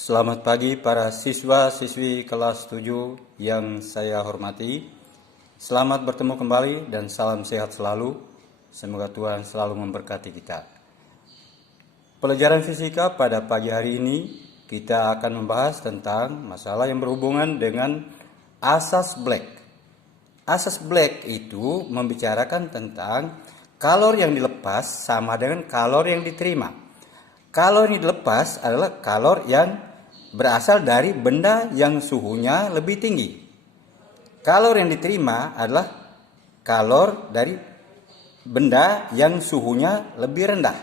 Selamat pagi para siswa-siswi kelas 7 yang saya hormati. Selamat bertemu kembali dan salam sehat selalu. Semoga Tuhan selalu memberkati kita. Pelajaran fisika pada pagi hari ini kita akan membahas tentang masalah yang berhubungan dengan asas Black. Asas Black itu membicarakan tentang kalor yang dilepas sama dengan kalor yang diterima. Kalor yang dilepas adalah kalor yang berasal dari benda yang suhunya lebih tinggi. Kalor yang diterima adalah kalor dari benda yang suhunya lebih rendah.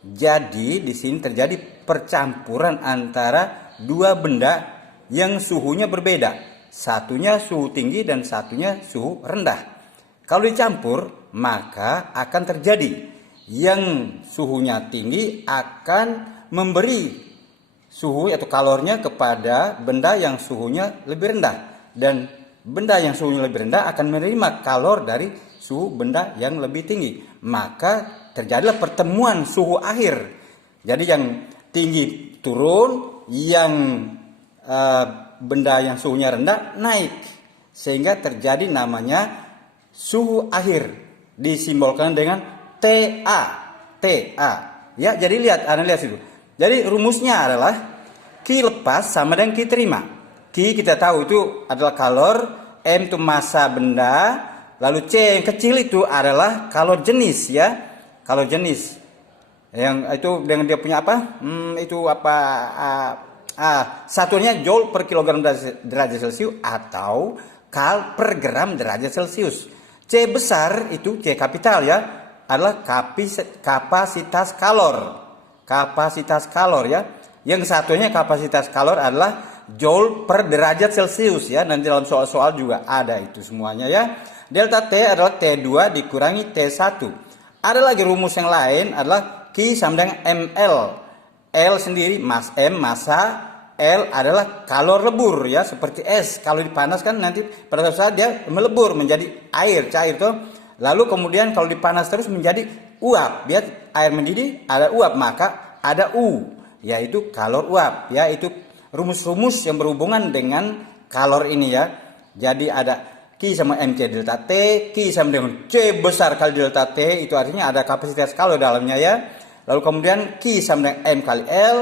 Jadi di sini terjadi percampuran antara dua benda yang suhunya berbeda. Satunya suhu tinggi dan satunya suhu rendah. Kalau dicampur maka akan terjadi yang suhunya tinggi akan memberi suhu atau kalornya kepada benda yang suhunya lebih rendah, dan benda yang suhunya lebih rendah akan menerima kalor dari suhu benda yang lebih tinggi. Maka terjadilah pertemuan suhu akhir. Jadi yang tinggi turun, yang benda yang suhunya rendah naik, sehingga terjadi namanya suhu akhir, disimbolkan dengan TA. Ya, jadi Anda lihat itu. Jadi rumusnya adalah Q lepas sama dengan Q terima. Q kita tahu itu adalah kalor, M itu massa benda, lalu C yang kecil itu adalah kalor jenis, ya. Kalor jenis. Yang itu dengan dia punya apa? Satuannya joule per kilogram derajat Celcius atau kal per gram derajat Celcius. C besar itu C kapital, ya, adalah kapasitas kalor. Kapasitas kalor, ya. Yang satunya kapasitas kalor adalah joule per derajat Celcius, ya. Nanti dalam soal-soal juga ada itu semuanya, ya. Delta T adalah T2 dikurangi T1. Ada lagi rumus yang lain adalah Q sama dengan mL. L sendiri M massa, L adalah kalor lebur, ya, seperti es. Kalau dipanaskan nanti pada saat dia melebur menjadi air, cair tuh. Lalu kemudian kalau dipanas terus menjadi uap, biar air mendidih ada uap, maka ada U, yaitu kalor uap, ya. Itu rumus-rumus yang berhubungan dengan kalor ini, ya. Jadi ada Q sama MC delta T, Q sama dengan C besar kali delta T, itu artinya ada kapasitas kalor dalamnya, ya. Lalu kemudian Q sama dengan M kali L,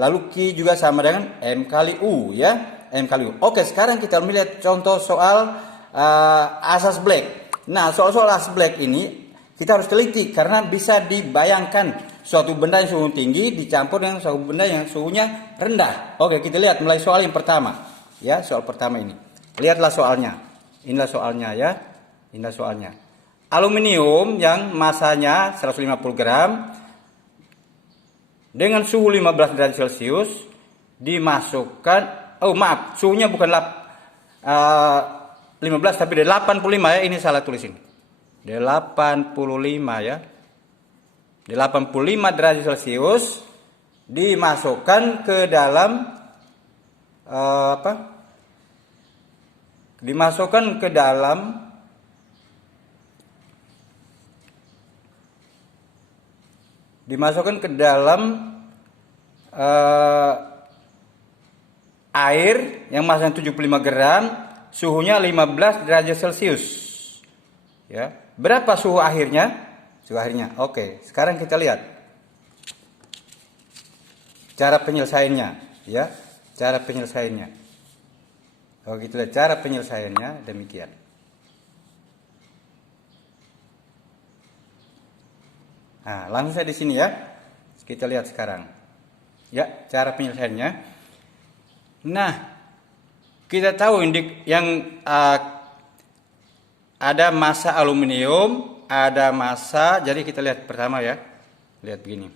lalu Q juga sama dengan M kali U, ya. M kali U. Oke, sekarang kita melihat contoh soal asas Black. Nah, soal-soal asas Black ini kita harus teliti karena bisa dibayangkan suatu benda yang suhu tinggi dicampur dengan suatu benda yang suhunya rendah. Oke, kita lihat mulai soal yang pertama. Ya, soal pertama ini. Lihatlah soalnya. Inilah soalnya, ya. Inilah soalnya. Aluminium yang masanya 150 gram dengan suhu 15 derajat Celcius dimasukkan, suhunya bukan 15 tapi 85, ya. Ini salah tulis ini. 85, ya. 85 derajat Celcius dimasukkan ke dalam Dimasukkan ke dalam air yang masanya 75 gram, suhunya 15 derajat Celcius. Ya. Berapa suhu akhirnya? Suhu akhirnya. Oke, sekarang kita lihat cara penyelesaiannya, ya. Cara penyelesaiannya. Oke, kita lihat cara penyelesaiannya demikian. Nah, langsung saya di sini, ya. Kita lihat sekarang. Ya, cara penyelesaiannya. Nah, kita tahu yang ada massa aluminium, ada massa. Jadi kita lihat pertama, ya. Lihat begini.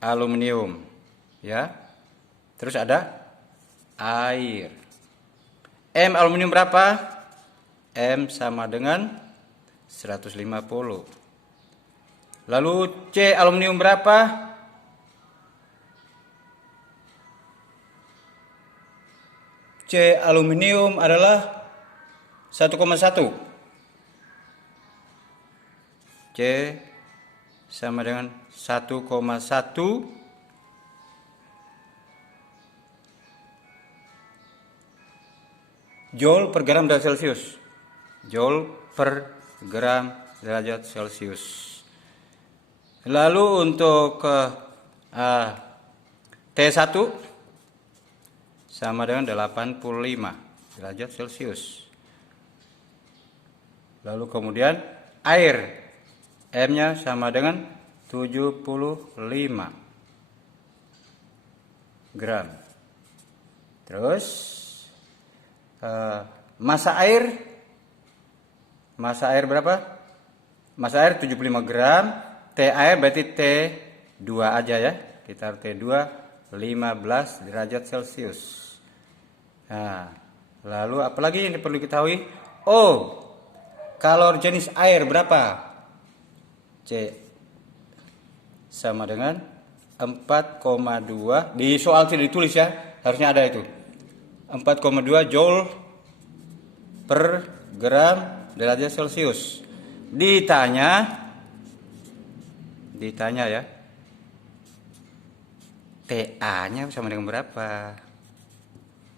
Aluminium, ya. Terus ada air. M aluminium berapa? M sama dengan 150. Lalu C aluminium berapa? C aluminium adalah 1,1. C sama dengan 1,1 Joule per gram derajat Celcius. Joule per gram derajat Celcius. Lalu untuk T1 sama dengan 85 derajat Celcius. Lalu kemudian air, M-nya sama dengan 75 gram. Terus massa air berapa? Massa air 75 gram. T air berarti T2 aja ya. Kita T2 15 derajat Celcius. Nah, lalu apalagi yang perlu diketahui? Oh, kalor jenis air berapa? C sama dengan 4,2. Di soal tidak ditulis ya, harusnya ada itu. 4,2 Joule per gram derajat Celcius. Ditanya ya, TA-nya sama dengan berapa?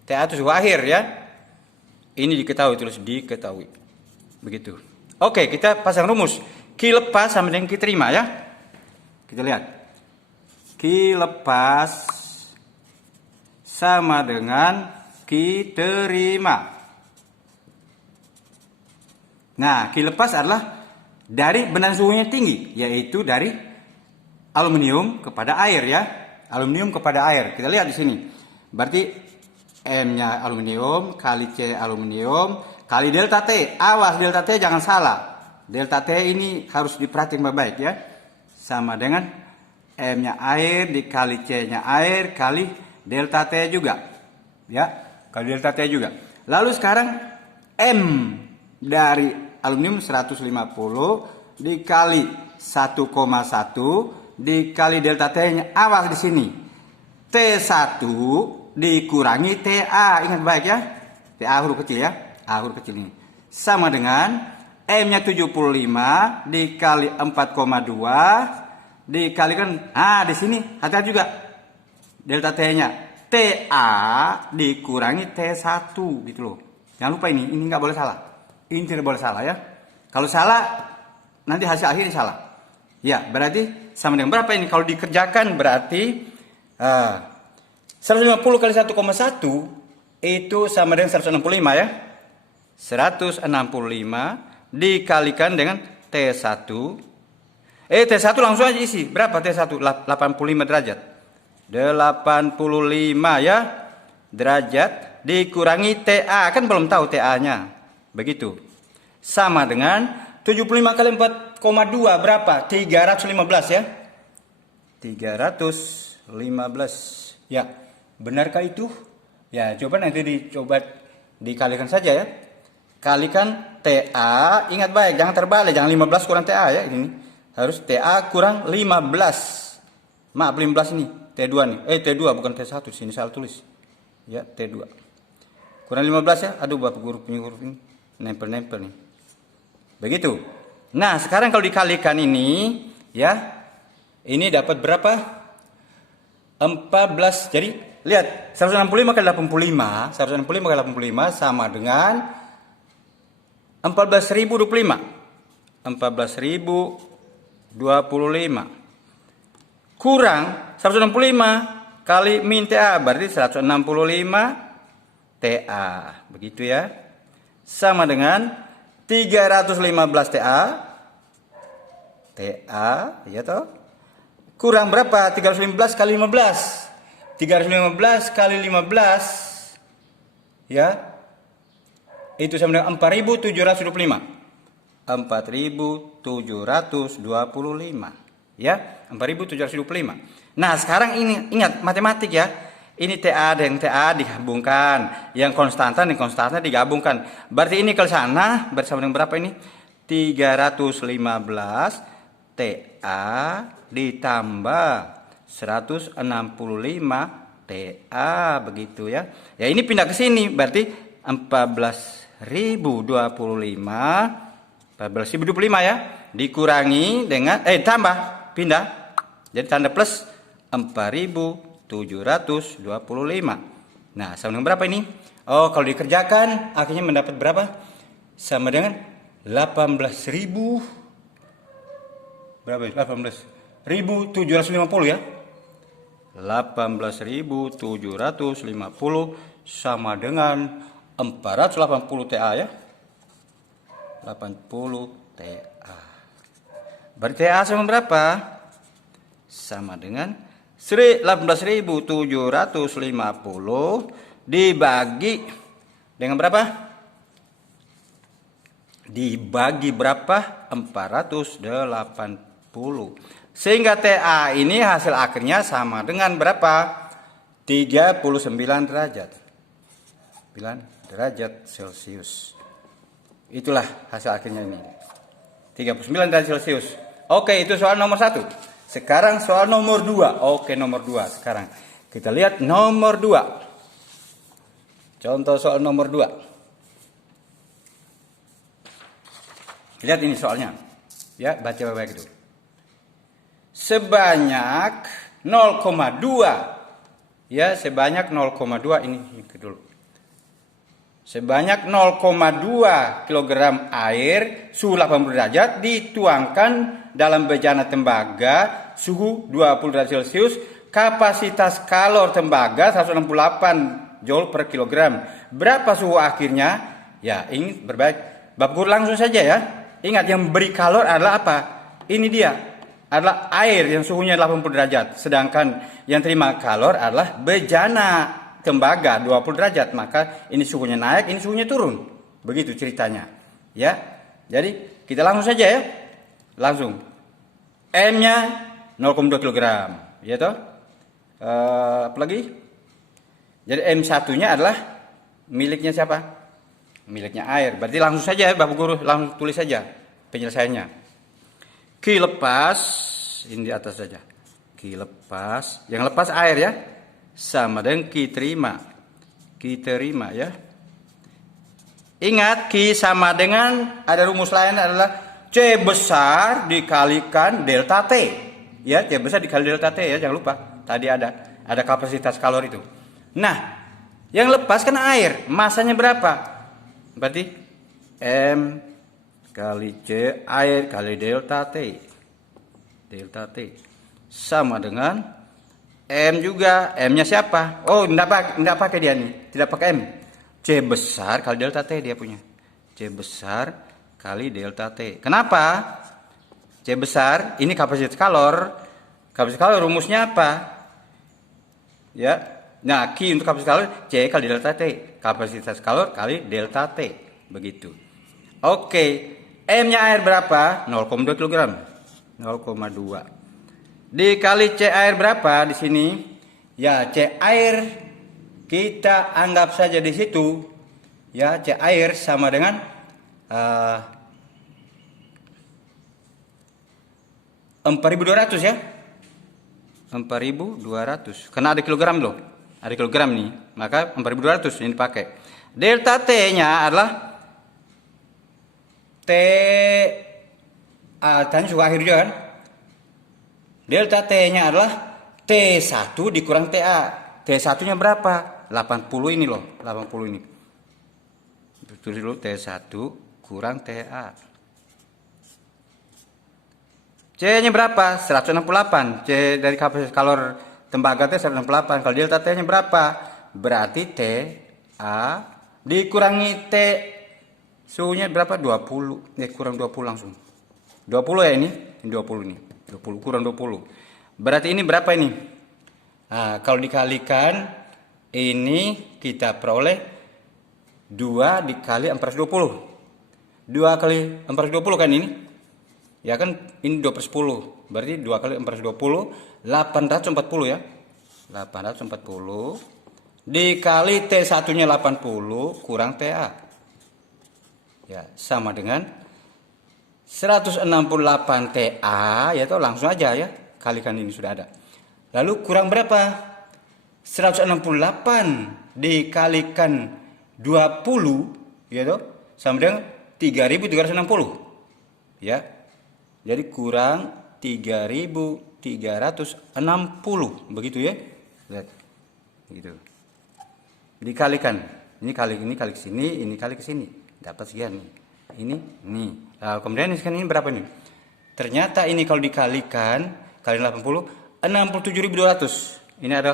TA itu suhu akhir ya. Ini diketahui, tulis diketahui. Begitu. Oke, kita pasang rumus. Q lepas sama dengan Q terima ya. Kita lihat. Q lepas sama dengan Q terima. Nah, Q lepas adalah dari benang suhunya tinggi, yaitu dari aluminium kepada air ya. Aluminium kepada air. Kita lihat di sini. Berarti M-nya aluminium kali C aluminium kali delta T. Awas, delta T jangan salah. Delta T ini harus diperhatikan baik-baik ya. Sama dengan M-nya air dikali C-nya air kali delta T juga. Ya, kali delta T juga. Lalu sekarang M dari aluminium 150 dikali 1,1 dikali delta T-nya. Awas di sini. T1 dikurangi TA. Ingat baik ya. TA huruf kecil ya. A huruf kecil ini. Sama dengan M-nya 75 dikali 4,2 dikalikan. Di sini hati-hati juga. Delta T-nya. TA dikurangi T1 gitu loh. Jangan lupa ini nggak boleh salah. Ini tidak boleh salah ya. Kalau salah nanti hasil akhirnya salah. Ya, berarti sama dengan berapa ini? Kalau dikerjakan berarti 150 kali 1,1 itu sama dengan 165 ya. 165 dikalikan dengan T1. T1 langsung aja isi. Berapa T1? 85 derajat. 85 ya. Derajat dikurangi TA. Kan belum tahu TA-nya. Begitu. Sama dengan 75 kali 4,2 berapa? 315 ya. 315. Ya, benarkah itu? Ya, coba nanti dikalikan saja ya. Kalikan TA, ingat baik, jangan terbalik, jangan 15 kurang TA ya. Ini harus TA kurang 15. Maaf, 15 ini, T2 nih. T2 bukan T1, sini salah tulis. Ya, T2. Kurang 15 ya. Aduh, Bapak guru punya huruf ini nempel-nempel nih. Begitu. Nah, sekarang kalau dikalikan ini ya, ini dapat berapa? 14. Jadi lihat, 165 kali 85, 165 kali 85 sama dengan 14.025. 14.025 kurang 165 kali min TA berarti 165 TA. Begitu ya. Sama dengan 315 TA. TA, ya toh? Kurang berapa? 315 kali 15. 315 kali 15 ya. Itu sama dengan 4.725. 4.725 ya, 4.725. Nah, sekarang ini ingat matematik ya. Ini TA dan TA digabungkan, yang konstanta dan konstanta digabungkan. Berarti ini ke sana bersama dengan berapa ini? 315 TA ditambah 165 TA begitu ya. Ya, ini pindah ke sini berarti 14.025 ya, dikurangi dengan tambah Pindah. Jadi tanda plus 4.725. Nah, sama dengan berapa ini? Oh, kalau dikerjakan akhirnya mendapat berapa? Sama dengan 18.000. Berapa ini? 18.750 ya. 18.750 sama dengan 480 TA ya. 80 TA. Berarti TA sama berapa? Sama dengan 18.750 dibagi dengan berapa? Dibagi berapa? 480. Sehingga TA ini hasil akhirnya sama dengan berapa? 39 derajat. 9 derajat Celcius. Itulah hasil akhirnya ini. 39 derajat Celcius. Oke, itu soal nomor 1. Sekarang soal nomor 2. Oke, nomor 2 sekarang. Kita lihat nomor 2. Contoh soal nomor 2. Lihat ini soalnya. Ya, baca baik-baik itu. Sebanyak 0,2. Ya, sebanyak 0,2 ini dulu. Sebanyak 0,2 kg air suhu 80 derajat dituangkan dalam bejana tembaga suhu 20 derajat Celcius, kapasitas kalor tembaga 168 Joule per kilogram. Berapa suhu akhirnya? Ya, ini berbaik. Bapak Guru langsung saja ya. Ingat, yang beri kalor adalah apa? Ini dia. Adalah air yang suhunya 80 derajat. Sedangkan yang terima kalor adalah bejana tembaga 20 derajat. Maka ini suhunya naik, ini suhunya turun. Begitu ceritanya. Ya. Jadi kita langsung saja ya. Langsung. M-nya 0,2 kg. Ya toh? Apa lagi? Jadi M1-nya adalah miliknya siapa? Miliknya air. Berarti langsung saja ya Bapak Guru, langsung tulis saja penyelesaiannya. Ki lepas, ini di atas saja. Ki lepas, yang lepas air ya. Sama dengan Ki terima. Ki terima ya. Ingat, Ki sama dengan, ada rumus lain adalah C besar dikalikan delta T. Ya, C besar dikali delta T ya, jangan lupa. Tadi ada kapasitas kalor itu. Nah, yang lepas kan air, masanya berapa? Berarti M kali C air kali delta T. Delta T sama dengan M juga. M-nya siapa? Oh, enggak pakai dia nih. Tidak pakai M. C besar kali delta T dia punya. C besar kali delta T. Kenapa? C besar ini kapasitas kalor. Kapasitas kalor rumusnya apa? Ya. Nah, Q untuk kapasitas kalor C kali delta T. Kapasitas kalor kali delta T. Begitu. Oke. M-nya air berapa? 0,2 kg. 0,2. Dikali C air berapa di sini? Ya, C air kita anggap saja di situ. Ya, C air sama dengan 4.200 ya. 4.200. Karena ada kilogram loh. Ada kilogram nih. Maka 4.200 ini dipakai. Delta T-nya adalah T tanya suka akhir juga kan. Delta T-nya adalah T1 dikurang TA. T1-nya berapa? 80 ini loh. 80 ini. Tulis dulu T1 kurang TA. C-nya berapa? 168. C dari kapasitas kalor tembaga T 168. Kalau delta T-nya berapa? Berarti TA dikurangi T suhunya berapa? 20. Kurang 20 langsung. 20 ya ini? Ini 20 ini. 20 kurang 20. Berarti ini berapa ini? Nah, kalau dikalikan ini kita peroleh 2 dikali 420. 2 kali 420 kan ini? Ya kan ini 2 per 10. Berarti 2 kali 420 840 ya. 840 dikali T1-nya 80 kurang TA. Ya, sama dengan 168 TA, ya toh langsung aja ya. Kalikan ini sudah ada. Lalu kurang berapa? 168 dikalikan 20, ya toh sama dengan 3.360. Ya. Jadi kurang 3.360, begitu ya. Lihat. Gitu. Dikalikan. Ini kali ke sini, ini kali ke sini. Dapat sekian nih. Ini nih. Nah, kemudian ini berapa nih? Ternyata ini kalau dikalikan kali 80, 67.200. Ini ada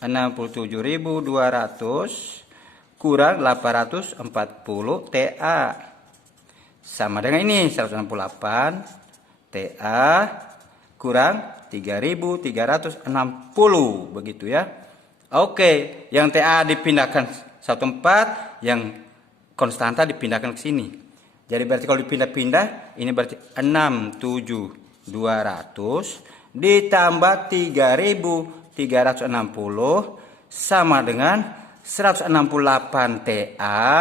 67.200 kurang 840 TA. Sama dengan ini 168 TA kurang 3.360, begitu ya. Oke, yang TA dipindahkan 14, yang konstanta dipindahkan ke sini. Jadi berarti kalau dipindah-pindah, ini berarti 67.200 ditambah 3.360 sama dengan 168 TA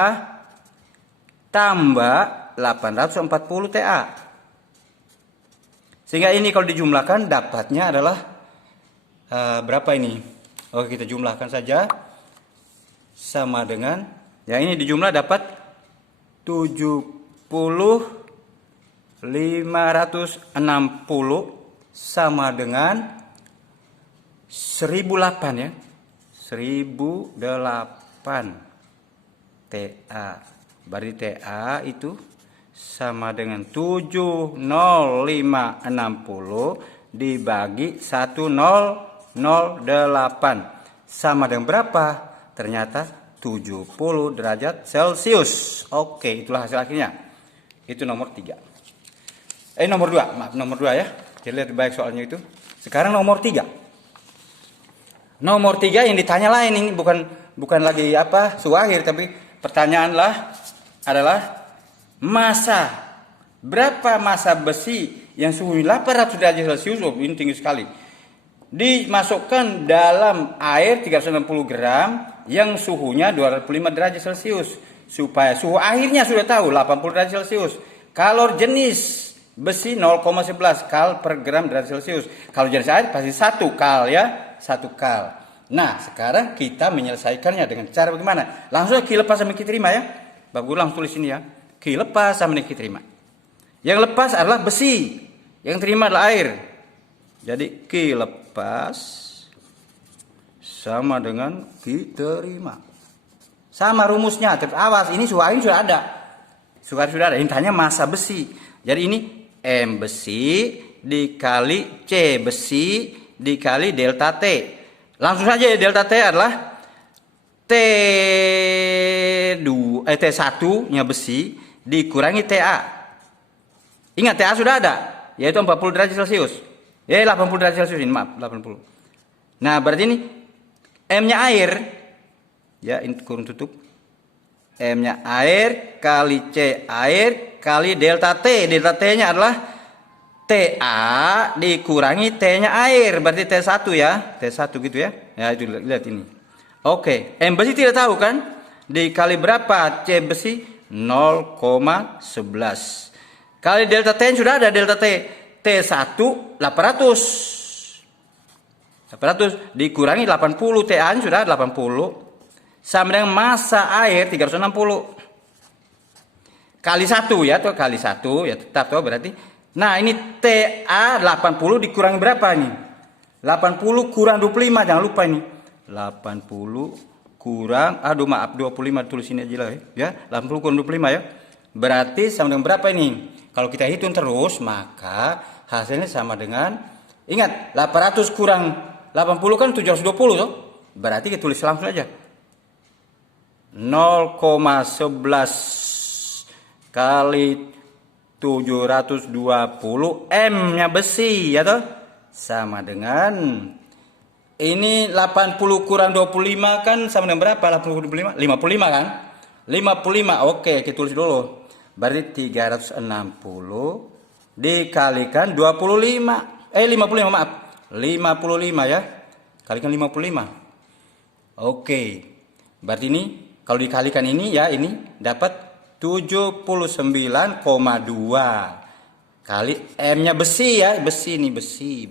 tambah 840 TA. Sehingga ini kalau dijumlahkan dapatnya adalah berapa ini? Oke, kita jumlahkan saja. Sama dengan, ya ini dijumlah dapat 70.560 sama dengan 1008 ya. 1008 TA. Berarti TA itu sama dengan 70560 dibagi 1008 sama dengan berapa? Ternyata 70 derajat Celcius. Oke, itulah hasil akhirnya. Itu nomor 3. Nomor 2. Maaf, nomor 2 ya. Kita lihat baik soalnya itu. Sekarang nomor 3. Nomor 3 yang ditanya lain, ini bukan lagi suhu akhir, tapi pertanyaan adalah massa. Berapa massa besi yang suhu 800 derajat Celcius, ini tinggi sekali, dimasukkan dalam air 360 gram yang suhunya 205 derajat Celcius, supaya suhu akhirnya sudah tahu 80 derajat Celcius. Kalor jenis besi 0,11 kal per gram derajat Celcius. Kalau jenis air pasti 1 kal ya, 1 kal. Nah, sekarang kita menyelesaikannya dengan cara bagaimana? Langsung Ki lepas sama Ki terima ya. Bapak Guru langsung tulis ini ya. Ki lepas sama Ki terima. Yang lepas adalah besi, yang terima adalah air. Jadi Ki lepas sama dengan Ki terima. Sama rumusnya, terus awas, ini suhu air sudah ada. Suhu air sudah ada, intinya massa besi. Jadi ini M besi dikali C besi dikali delta T. Langsung saja ya, delta T adalah T1-nya besi dikurangi TA. Ingat TA sudah ada, yaitu 40 derajat Celcius. Ya 80 derajat Celcius ini, maaf 80. Nah, berarti ini M-nya air. Ya, ini kurung tutup. M-nya air kali C air kali delta T. Delta T-nya adalah TA dikurangi T-nya air. Berarti T1 ya. T1 gitu ya. Ya, itu lihat ini. Oke, M besi tidak tahu kan? Dikali berapa? C besi 0,11. Kali delta T sudah ada, delta T. T1 800 dikurangi 80, TA sudah 80 sama dengan massa air 360 kali 1 ya, tuh kali 1 ya, tetap tuh berarti. Nah, ini TA 80 dikurangi berapa nih? 80 kurang 25, jangan lupa ini. 80 kurang 25 tulis ini aja lah ya. 80 kurang 25 ya. Berarti sama dengan berapa ini? Kalau kita hitung terus, maka hasilnya sama dengan, ingat 800 kurang 80 kan 720 tuh. Berarti kita tulis langsung aja 0,11 kali 720 M-nya besi ya toh, sama dengan ini 80 kurang 25 kan sama dengan berapa? 80 25 55 kan? 55. Oke, kita tulis dulu. Berarti 360 dikalikan 25. 55 maaf. 55 ya. Kalikan 55. Oke. Berarti ini kalau dikalikan ini ya, ini dapat 79,2 kali M-nya besi ya. Besi ini besi.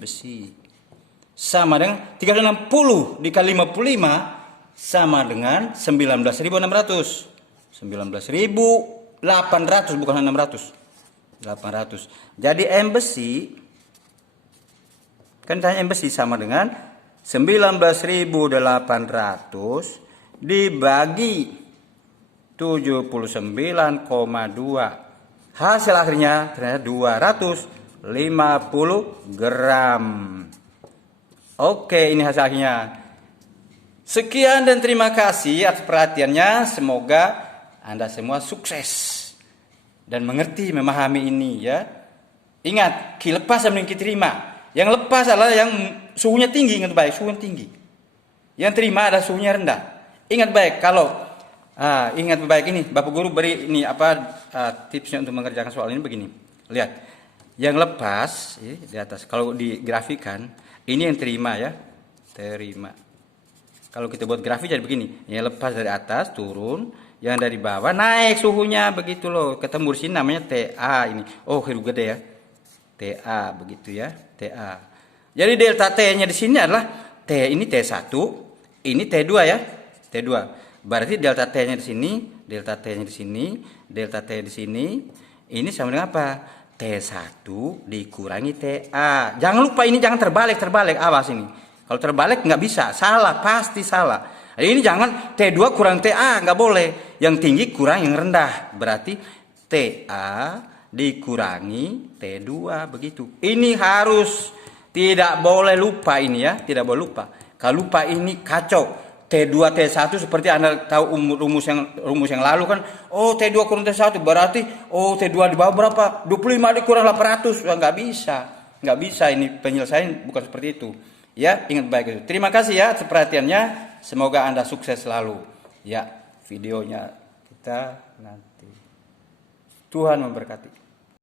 Sama dengan 360 dikali 55 sama dengan 19.600. 19.800 bukan 600. 800. Jadi M besi Kan tanya besi sama dengan 19.800 dibagi 79,2. Hasil akhirnya ternyata 250 gram. Oke, ini hasil akhirnya. Sekian dan terima kasih atas perhatiannya. Semoga Anda semua sukses dan mengerti, memahami ini ya. Ingat, ki lepas sama ki terima. Yang lepas adalah yang suhunya tinggi, ingat baik, suhunya tinggi. Yang terima adalah suhunya rendah. Ingat baik, kalau ingat baik ini, Bapak Guru beri ini tipsnya untuk mengerjakan soal ini begini. Lihat, yang lepas di atas, kalau digrafikan, ini yang terima ya, terima. Kalau kita buat grafik jadi begini, yang lepas dari atas turun, yang dari bawah naik suhunya, begitu loh. Ketemu di sini namanya TA ini. Oh, huruf gede ya. TA begitu ya, TA. Jadi delta T-nya di sini adalah T ini T1, ini T2 ya, T2. Berarti delta T-nya di sini, delta T-nya di sini, delta T di sini. Ini sama dengan apa? T1 dikurangi TA. Jangan lupa ini jangan terbalik, awas ini. Kalau terbalik nggak bisa, salah, pasti salah. Ini jangan T2 kurang TA, nggak boleh. Yang tinggi kurang yang rendah. Berarti TA dikurangi T2 begitu. Ini harus, tidak boleh lupa ini ya, tidak boleh lupa. Kalau lupa ini kacau. T2 T1 seperti Anda tahu rumus yang lalu kan. Oh, T2 kurang T1 berarti T2 di bawah berapa? 25 dikurang 800. Nggak bisa. Nggak bisa, ini penyelesaian bukan seperti itu. Ya, ingat baik itu. Terima kasih ya atas perhatiannya. Semoga Anda sukses selalu. Ya, videonya kita nanti. Tuhan memberkati.